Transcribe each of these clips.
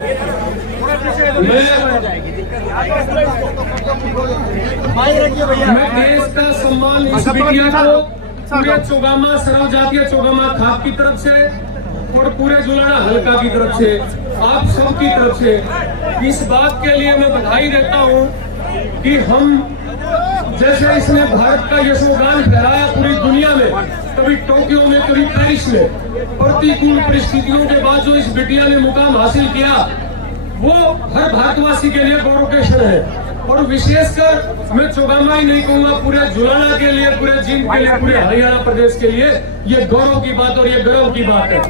मैं देश का सम्मान इस बिटिया को पूरे चोगामा सर्व जातीय चोगामा खाप की तरफ से और पूरे जुलाना हल्का की तरफ से आप सब की तरफ से इस बात के लिए मैं बधाई देता हूं कि हम जैसे इसने भारत का यशोगान फैलाया पूरी दुनिया में, कभी टोक्यो में कभी पेरिस में, प्रतिकूल परिस्थितियों के बाद जो इस बिटिया ने मुकाम हासिल किया वो हर भारतवासी के लिए गौरव का क्षण है। और विशेषकर मैं चोगामा ही नहीं कहूंगा, पूरे जुलाना के लिए, पूरे जींद के लिए, पूरे हरियाणा प्रदेश के लिए ये गौरव की बात और ये गर्व की बात है।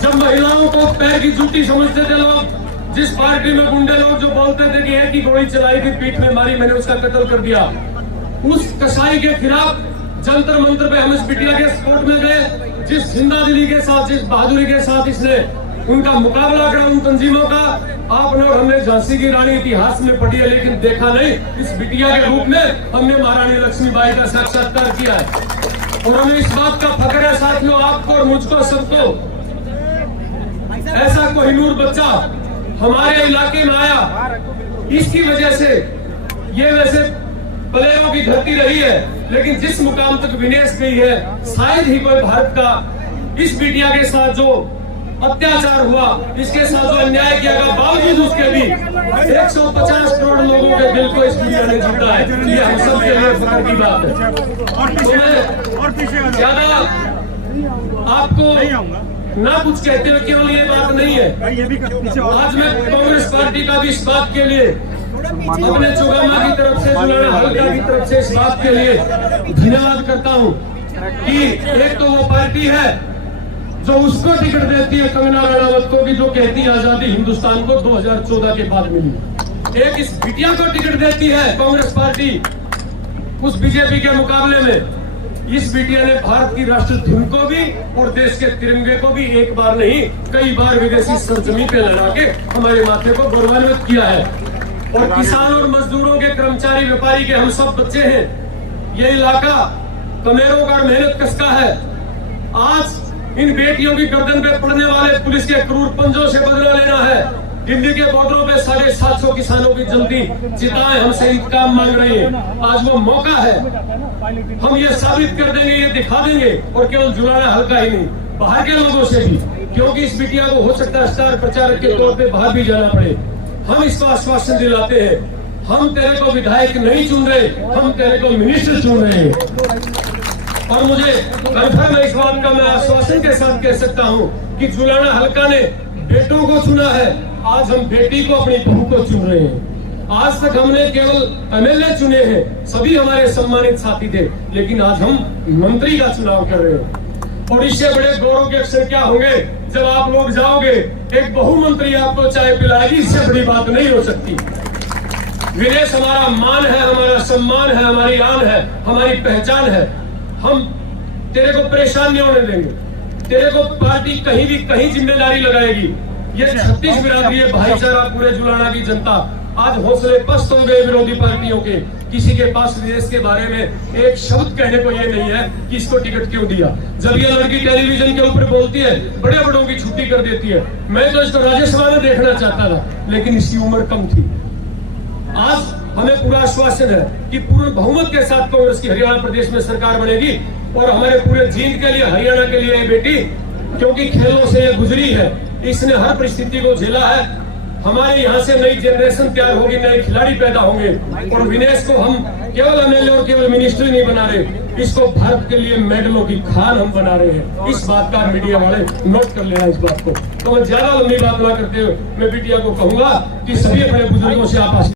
जब महिलाओं को पैर की जूती समझते थे लोग, जिस पार्टी में गुंडे लोग जो बोलते थे कि एक ही गोली चलाई थी, पीठ में मारी, मैंने उसका कत्ल कर दिया, उस कसाई के खिलाफ जंतर मंत्र पे हम इस बिटिया के सपोर्ट में गए। जिस जिंदादिली के साथ, जिस बहादुरी के साथ इसने उनका मुकाबला करा उन तंजीमों का, आपने और हमने झांसी की रानी इतिहास में पढ़ी है, लेकिन देखा नहीं। इस बिटिया के रूप में हमने महारानी लक्ष्मीबाई का साक्षात्कार किया है और हमें इस बात का फख्र है साथियों, आपको और मुझको सबको, ऐसा कोहिनूर बच्चा हमारे इलाके में आया। इसकी वजह से ये वैसे प्लेयरों की धरती रही है, लेकिन जिस मुकाम तक विनेश गई है, शायद ही कोई भारत का इस बिटिया के साथ जो अत्याचार हुआ, इसके साथ जो अन्याय किया गया, बावजूद उसके भी 150 करोड़ लोगों के दिल को इस बिटिया ने जीता है। ये हम सब के लिए फख्र की बात है। तो ज्यादा आपको ना कुछ कहते हुए केवल ये बात नहीं है, आज मैं कांग्रेस पार्टी का भी इस बात के लिए, अपने चोगामा की तरफ से, जुलाना हल्का की तरफ से इस बात के लिए धन्यवाद करता हूं कि एक तो वो पार्टी है जो उसको टिकट देती है, कंगना रणावत को भी, जो कहती है आजादी हिंदुस्तान को 2014 के बाद मिली। एक इस बिटिया को टिकट देती है कांग्रेस पार्टी उस बीजेपी के मुकाबले में। इस बिटिया ने भारत की राष्ट्र धुन को भी और देश के तिरंगे को भी एक बार नहीं कई बार विदेशी सरजमी पे लड़ा के हमारे माथे को गौरवान्वित किया है। और किसान और मजदूरों के, कर्मचारी व्यापारी के हम सब बच्चे हैं। ये इलाका कमेरों का मेहनत कस का है। आज इन बेटियों की गर्दन पे पड़ने वाले पुलिस के क्रूर पंजों से बदला लेना है। दिल्ली के बॉर्डरों पे 750 किसानों की जल्दी चिताएं हमसे इंतकाम मांग रही हैं। आज वो मौका है, हम ये साबित कर देंगे, ये दिखा देंगे। और केवल जुलाना हल्का ही नहीं, बाहर के लोगों से भी, क्योंकि इस बिटिया को हो सकता है स्टार प्रचारक के तौर पे बाहर भी जाना पड़े। हम इसको आश्वासन दिलाते हैं, हम तेरे को विधायक नहीं चुन रहे, हम तेरे को मिनिस्टर चुन रहे हैं। और मुझे कन्फर्म है इस बात का, मैं आश्वासन के साथ कह सकता हूँ कि जुलाना हल्का ने बेटों को चुना है, आज हम बेटी को, अपनी बहू को चुन रहे हैं। आज तक हमने केवल एमएलए चुने हैं, सभी हमारे सम्मानित साथी थे, लेकिन आज हम मंत्री का चुनाव कर रहे हैं। और इससे बड़े गौरव के अक्षर क्या होंगे जब आप लोग जाओगे, एक बहु मंत्री आपको चाय पिलाएगी, इससे बड़ी बात नहीं हो सकती। विदेश हमारा मान है, हमारा सम्मान है, हमारी आन है, हमारी पहचान है। हम तेरे को परेशान नहीं होने देंगे, तेरे को पार्टी कहीं भी कहीं जिम्मेदारी लगाएगी। ये 36 बिरादरी है, भाईचारा, पूरे जुलाना की जनता आज हौसले पस्त हो गए विरोधी पार्टियों के। किसी के पास विदेश के बारे में एक शब्द कहने को ये नहीं है कि इसको टिकट क्यों दिया। जब ये लड़की टेलीविजन के ऊपर बोलती है, बड़े बड़ों की छुट्टी कर देती है। मैं तो इसको राज्यसभा में देखना चाहता था, लेकिन इसकी उम्र कम थी। आज हमें पूरा आश्वासन है कि पूर्ण बहुमत के साथ कांग्रेस की हरियाणा प्रदेश में सरकार बनेगी। और हमारे पूरे जींद के लिए, हरियाणा के लिए ये बेटी, क्योंकि खेलों से ये गुजरी है, इसने हर परिस्थिति को झेला है। हमारे यहाँ से नई जनरेशन तैयार होगी, नए खिलाड़ी पैदा होंगे। और विनेश को हम केवल एमएलए और केवल मिनिस्टर नहीं बना रहे, इसको भारत के लिए मेडलों की खान हम बना रहे हैं। इस बात का मीडिया वाले नोट कर लेना इस बात को। तो मैं ज्यादा लंबी बात ना करते हुए मैं बिटिया को कहूंगा कि सभी अपने बुजुर्गों से आप